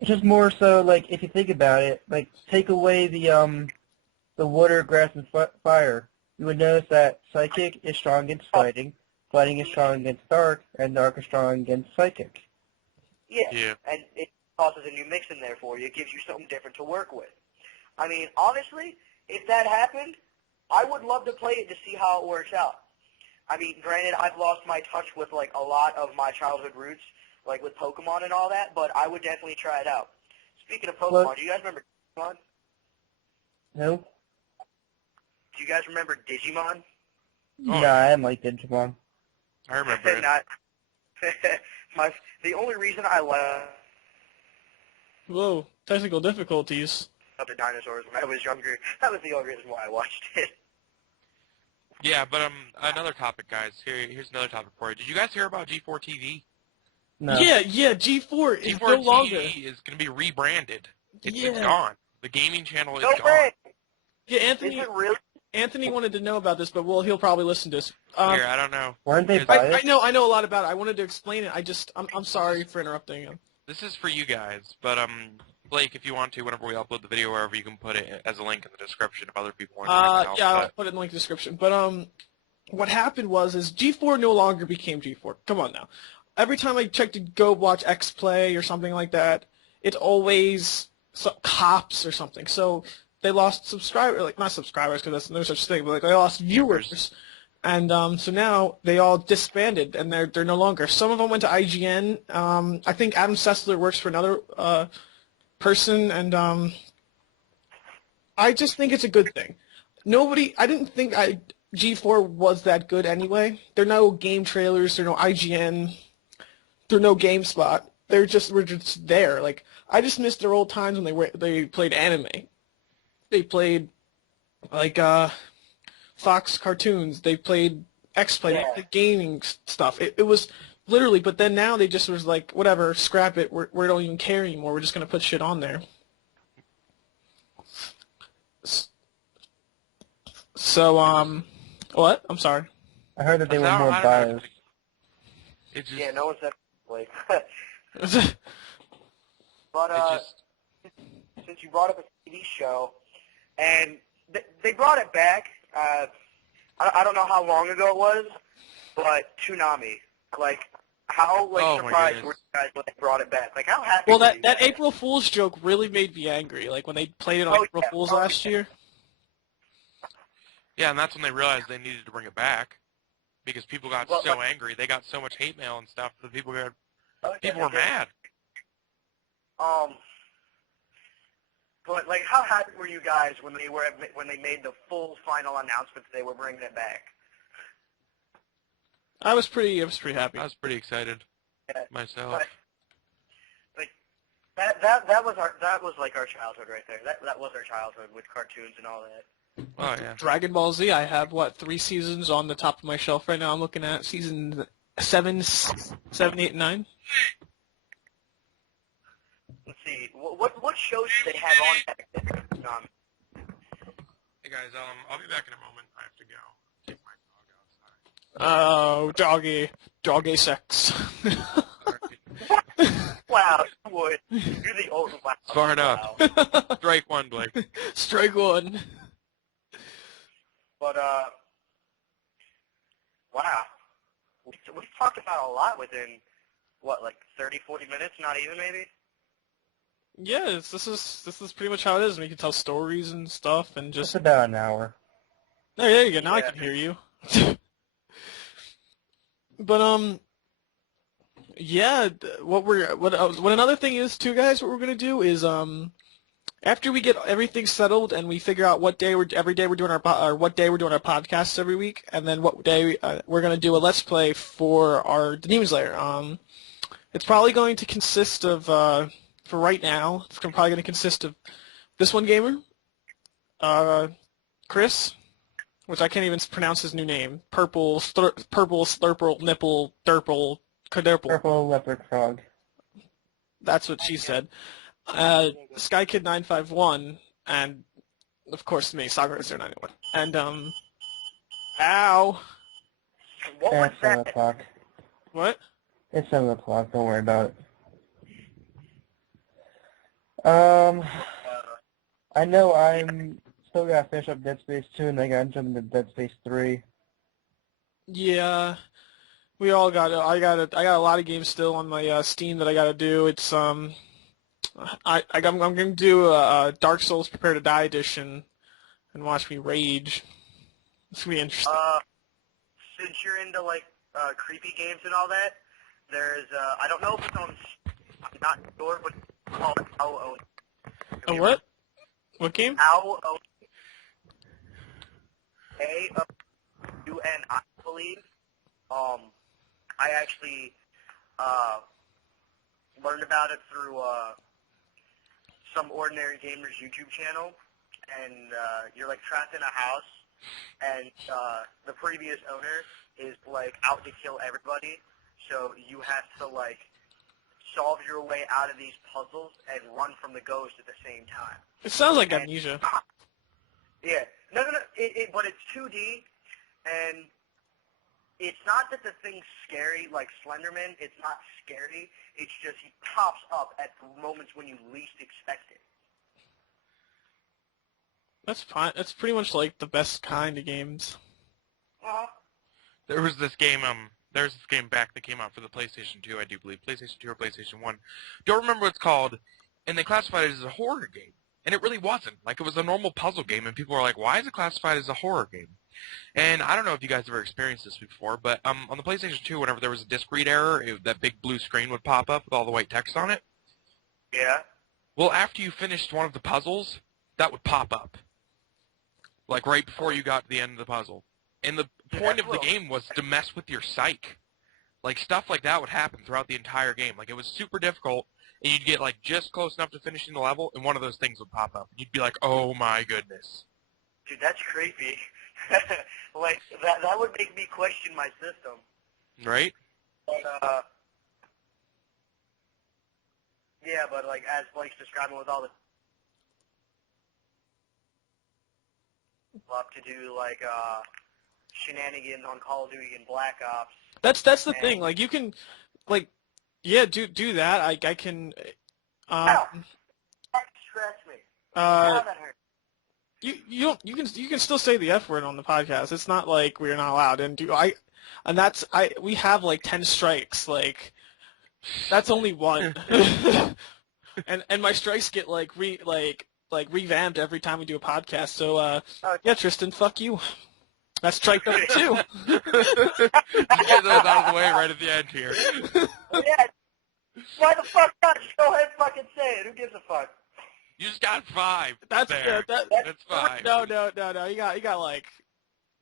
It's just more so, if you think about it, take away the water, grass, and fire. You would notice that psychic is strong against fighting, fighting is strong against dark, and dark is strong against psychic. Yeah, and it tosses a new mix in there for you. It gives you something different to work with. I mean, honestly, if that happened, I would love to play it to see how it works out. I mean, granted, I've lost my touch with, a lot of my childhood roots, with Pokemon and all that, but I would definitely try it out. Speaking of Pokemon, do you guys remember Digimon? No? Do you guys remember Digimon? Oh. No, I didn't like Digimon. I remember it. The only reason I left... Whoa, technical difficulties. ...the dinosaurs when I was younger, that was the only reason why I watched it. Yeah, but another topic, guys. Here's another topic for you. Did you guys hear about G4 TV? No. Yeah, G4 is G4 no longer. TV is going to be rebranded. It's Yeah. gone. The gaming channel is No gone. way! Yeah, Anthony. Is it really? Anthony wanted to know about this, but he'll probably listen to this. Here, I don't know. Weren't they Because- biased? I know a lot about it. I wanted to explain it. I'm sorry for interrupting him. This is for you guys, but Blake, if you want to, whenever we upload the video, wherever, you can put it as a link in the description if other people want to check it out. Yeah, I'll put it in the link description. But what happened is G4 no longer became G4. Come on now. Every time I check to go watch X Play or something like that, it's always cops or something. So they lost subscribers, not subscribers because that's no such thing, but they lost viewers. And so now they all disbanded, and they're no longer. Some of them went to IGN. I think Adam Sessler works for another person, and I just think it's a good thing. I didn't think G4 was that good anyway. There are no game trailers, there are no IGN, there are no GameSpot. We're just there. I just missed their old times when they played anime. They played Fox cartoons. They played X-Play. They played gaming stuff. It was literally, but then now they just was like, whatever, scrap it. We don't even care anymore. We're just gonna put shit on there. So what? I'm sorry. I heard that they were more biased. Yeah, no one said Blake. But since you brought up a TV show, and they brought it back. I don't know how long ago it was, but Toonami. How surprised were you guys when they brought it back? How happy? Well, were you that guys? April Fool's joke really made me angry. When they played it on April Fool's last year. Yeah, and that's when they realized they needed to bring it back because people got Well, so angry. They got so much hate mail and stuff that people were okay. mad. But like, how happy were you guys when they made the full final announcement that they were bringing it back? I was pretty happy. I was pretty excited myself. But, like that was like our childhood right there. That was our childhood with cartoons and all that. Oh yeah. Dragon Ball Z. I have 3 seasons on the top of my shelf right now. I'm looking at season 7, 8, and 9. Let's see. What shows do they have on back then? Hey guys, I'll be back in a moment. I have to go take my Oh, doggy sex. dog outside. Wow, you would. You're the old. Wow. Far enough. Wow. Strike one, Blake. Strike one. But wow, we've talked about a lot within like 30, 40 minutes, not even maybe. Yeah, this is pretty much how it is. And we can tell stories and stuff, and just. Just about an hour. There you go. Now I Yeah. can hear you. But yeah. What another thing is too, guys. What we're gonna do is after we get everything settled and we figure out what day we're doing our podcasts every week, and then what day we're gonna do a let's play for our DemonsLair. It's probably going to consist of for right now. It's probably going to consist of this one gamer, Chris, which I can't even pronounce his new name. Purple slurple nipple derple caderple. Purple leopard frog. That's what she said. SkyKid951, and of course me, Sagar091. And ow. What was It's 7 that? o'clock. What? It's 7 o'clock. Don't worry about it. I know I'm still gotta finish up Dead Space 2, and I gotta jump into Dead Space 3. Yeah, we all got. I got a lot of games still on my Steam that I gotta do. It's I'm gonna do a Dark Souls Prepare to Die edition, and watch me rage. It's gonna be interesting. Since you're into like creepy games and all that, there's I don't know if it's on, I'm not sure, but it's called Owl. A what? What game? Owl. A-O-U-N, I believe. I actually learned about it through some Ordinary Gamers YouTube channel, and you're like trapped in a house, and the previous owner is like out to kill everybody, so you have to like solve your way out of these puzzles and run from the ghost at the same time. It sounds like Amnesia. Yeah. No. But it's 2D, and it's not that the thing's scary like Slenderman. It's not scary. It's just he pops up at the moments when you least expect it. That's fine. That's pretty much like the best kind of games. There was this game, there's this game back that came out for the PlayStation 2, I do believe. PlayStation 2 or PlayStation 1. Don't remember what it's called, and they classified it as a horror game. And it really wasn't. Like, it was a normal puzzle game, and people were like, why is it classified as a horror game? And I don't know if you guys ever experienced this before, but on the PlayStation 2, whenever there was a disc read error, that big blue screen would pop up with all the white text on it. Yeah. Well, after you finished one of the puzzles, that would pop up. Like, right before you got to the end of the puzzle. And the point of the game was to mess with your psyche. Like, stuff like that would happen throughout the entire game. Like, it was super difficult, and you'd get, like, just close enough to finishing the level, and one of those things would pop up. And you'd be like, oh my goodness. Dude, that's creepy. Like, that would make me question my system. Right? But, yeah, but, like, as Blake's describing with all the up to do, like, shenanigans on Call of Duty and Black Ops. That's the thing. Like, you can, like, yeah, do that. I can. Ow! That scratched me. Ow, that hurt. You can still say the F word on the podcast. It's not like we're not allowed. And we have like 10 strikes. Like, that's only one. and my strikes get like revamped every time we do a podcast. So yeah, Tristan, fuck you. That's strike number 2. You get those out of the way right at the end here. Yeah. Why the fuck not? Just go ahead and fucking say it. Who gives a fuck? You just got 5. That's there. That's 5. No. You got like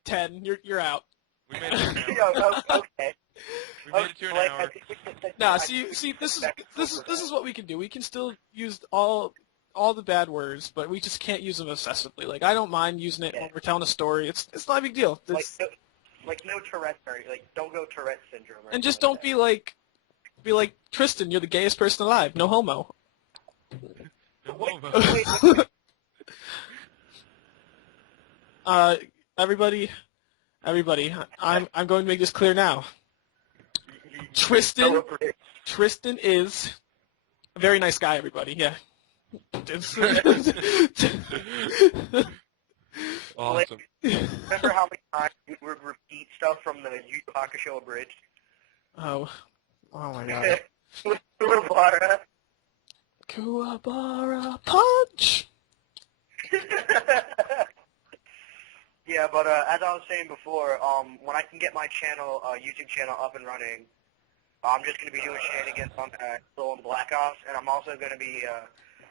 10. You're out. We made it to an hour. Okay. We made it to an hour. No, see, this is what we can do. We can still use all the bad words, but we just can't use them excessively. Like, I don't mind using it when we're telling a story. It's not a big deal. Like no Tourette, like don't go Tourette syndrome. And just don't be like Tristan. You're the gayest person alive. No homo. Wait. Everybody, I'm going to make this clear now. Tristan is a very nice guy, everybody. Yeah. Awesome. Remember how many times we would repeat stuff from the Yu Yu Hakusho abridged? Oh my God. Kuwabara. Kuwabara punch. Yeah, but as I was saying before, when I can get my channel, YouTube channel up and running, I'm just going to be doing shenanigans on Soul and Black Ops, and I'm also going to be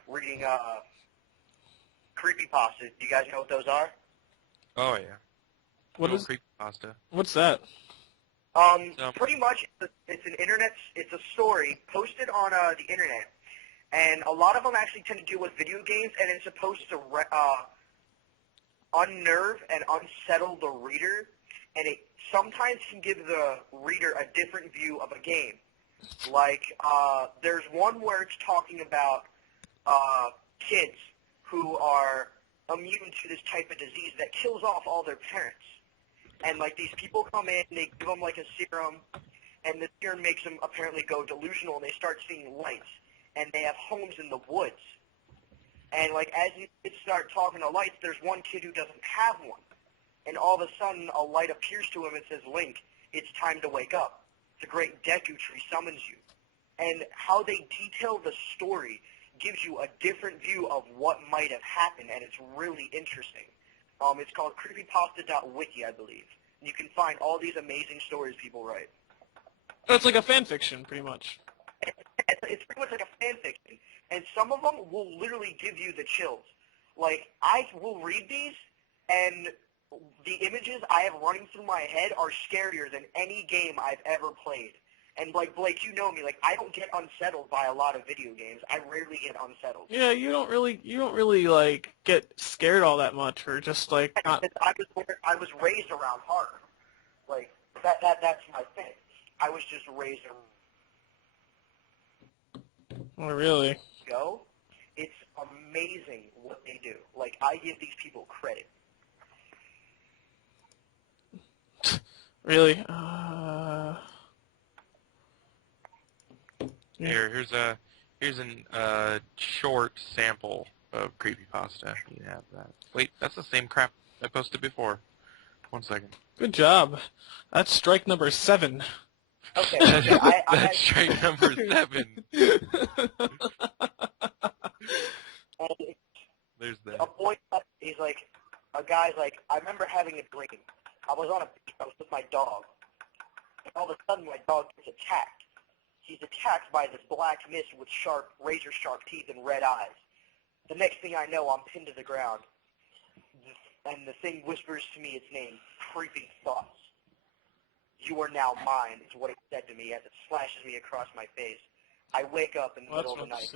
reading creepypastas. Do you guys know what those are? Oh, yeah. What is creepypasta? What's that? Pretty much, it's a story posted on the internet, and a lot of them actually tend to deal with video games, and it's supposed to unnerve and unsettle the reader, and it sometimes can give the reader a different view of a game. Like, there's one where it's talking about kids who are immune to this type of disease that kills off all their parents. And, like, these people come in, they give them, like, a serum, and the serum makes them apparently go delusional, and they start seeing lights. And they have homes in the woods. And, like, as you start talking to lights, there's one kid who doesn't have one. And all of a sudden, a light appears to him and says, Link, it's time to wake up. The great Deku Tree summons you. And how they detail the story gives you a different view of what might have happened, and it's really interesting. It's called creepypasta.wiki, I believe. You can find all these amazing stories people write. It's like a fan fiction, pretty much. It's pretty much like a fan fiction. And some of them will literally give you the chills. Like, I will read these, and the images I have running through my head are scarier than any game I've ever played. And, like, Blake, you know me. Like, I don't get unsettled by a lot of video games. I rarely get unsettled. Yeah, you don't really like get scared all that much, or just like not. I was raised around horror. Like, that's my thing. I was just raised around. Oh, really? Go. It's amazing what they do. Like, I give these people credit. Really? Here's a short sample of creepypasta. You have that. Wait, that's the same crap I posted before. 1 second. Good job. That's strike number 7. Okay. That's strike number 7. There's that. A boy, he's like, a guy's like, I remember having a dream. I was on a beach. I was with my dog. And all of a sudden, my dog gets attacked. He's attacked by this black mist with sharp, razor-sharp teeth and red eyes. The next thing I know, I'm pinned to the ground. And the thing whispers to me its name, Creepy Thoughts. You are now mine, is what it said to me as it slashes me across my face. I wake up in the middle of the night.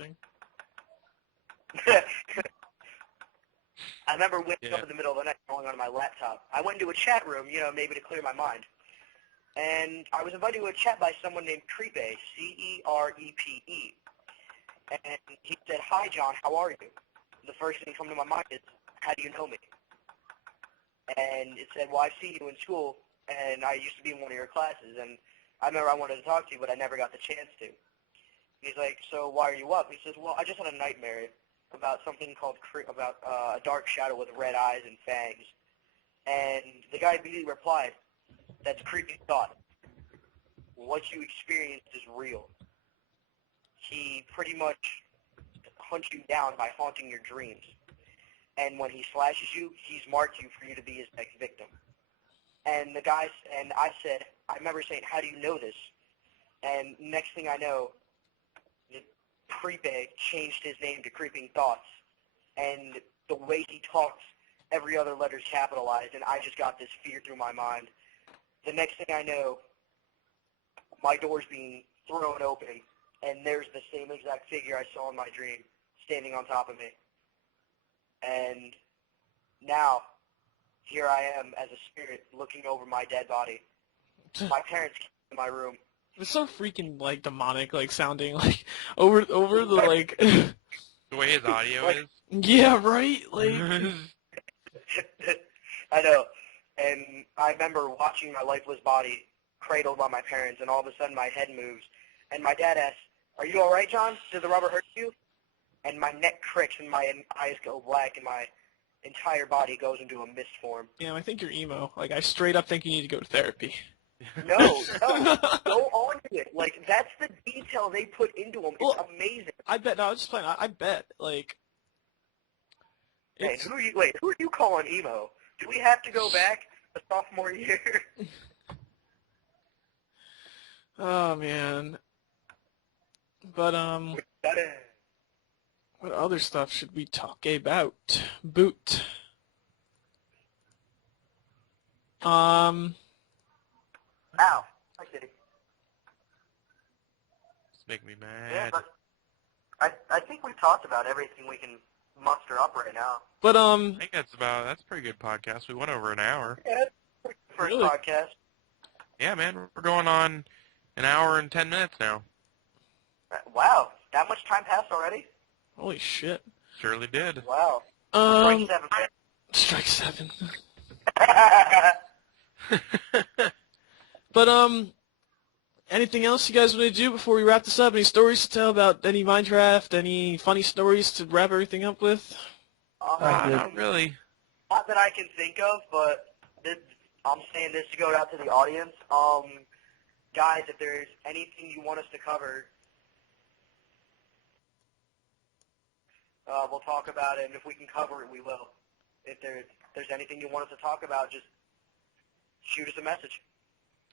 I remember waking up in the middle of the night going on my laptop. I went into a chat room, maybe to clear my mind. And I was invited to a chat by someone named Creepe, C-E-R-E-P-E. And he said, Hi, John, how are you? The first thing that comes to my mind is, how do you know me? And it said, well, I've seen you in school, and I used to be in one of your classes, and I remember I wanted to talk to you, but I never got the chance to. He's like, so why are you up? He says, well, I just had a nightmare about something called, a dark shadow with red eyes and fangs. And the guy immediately replied, that's creepy thought. What you experienced is real. He pretty much hunts you down by haunting your dreams. And when he slashes you, he's marked you for you to be his next victim. And the guy, and I said, I remember saying, how do you know this? And next thing I know, Creepy changed his name to Creeping Thoughts. And the way he talks, every other letter's capitalized, and I just got this fear through my mind. The next thing I know, my door's being thrown open, and there's the same exact figure I saw in my dream standing on top of me. And now, here I am as a spirit looking over my dead body. My parents came to my room. It's so freaking, like, demonic, like, sounding, like, over the, like... The way his audio is? Yeah, right? Like... I know. And I remember watching my lifeless body cradled by my parents, and all of a sudden my head moves. And my dad asks, are you all right, John? Did the rubber hurt you? And my neck cricks, and my eyes go black, and my entire body goes into a mist form. Yeah, I think you're emo. Like, I straight up think you need to go to therapy. No, go on to it. Like, that's the detail they put into them. It's amazing. I bet. No, I was just playing. I bet. Like, hey, who are you calling emo? Do we have to go back a sophomore year? Oh man. But what other stuff should we talk about? Boot. Ow. Hi, Kitty. It's making me mad. Yeah, but I think we've talked about everything we can muster up right now. But I think that's a pretty good podcast. We went over an hour. Yeah, first Really? podcast. Yeah, man, we're going on an hour and 10 minutes now. Wow, that much time passed already? Holy shit. Surely did. Wow. Strike 7. But anything else you guys want to do before we wrap this up? Any stories to tell about any Minecraft? Any funny stories to wrap everything up with? Not really. Not that I can think of, but I'm saying this to go out to the audience. Guys, if there's anything you want us to cover, we'll talk about it, and if we can cover it, we will. If there's anything you want us to talk about, just shoot us a message.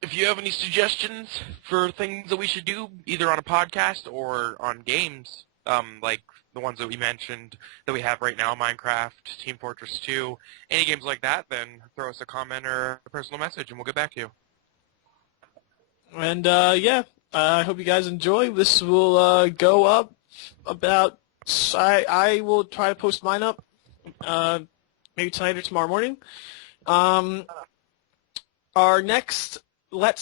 If you have any suggestions for things that we should do, either on a podcast or on games, like the ones that we mentioned that we have right now, Minecraft, Team Fortress 2, any games like that, then throw us a comment or a personal message, and we'll get back to you. And, yeah, I hope you guys enjoy. This will go up about... I will try to post mine up maybe tonight or tomorrow morning. Our next... in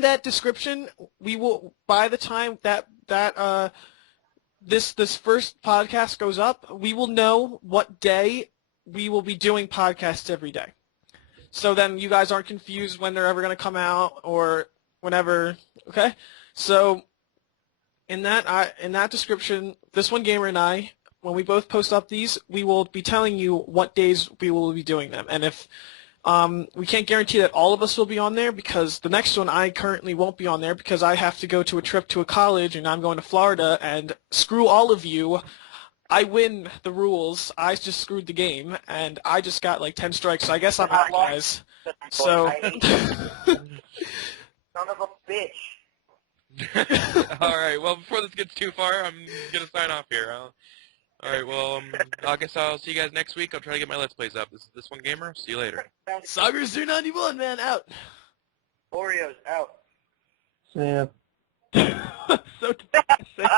that description, we will, by the time that this first podcast goes up, we will know what day we will be doing podcasts every day. So then you guys aren't confused when they're ever going to come out or whenever, okay? So in that description, This One Gamer and I, when we both post up these, we will be telling you what days we will be doing them. And if we can't guarantee that all of us will be on there, because the next one I currently won't be on there because I have to go to a trip to a college and I'm going to Florida, and screw all of you. I win the rules. I just screwed the game, and I just got like 10 strikes, so I guess I'm out, guys. So... Son of a bitch. All right, well, before this gets too far, I'm going to sign off here. All right, well, I guess I'll see you guys next week. I'll try to get my Let's Plays up. This is This One Gamer. See you later. Saugers091, man, out. Oreos, out. Yeah. So depressing.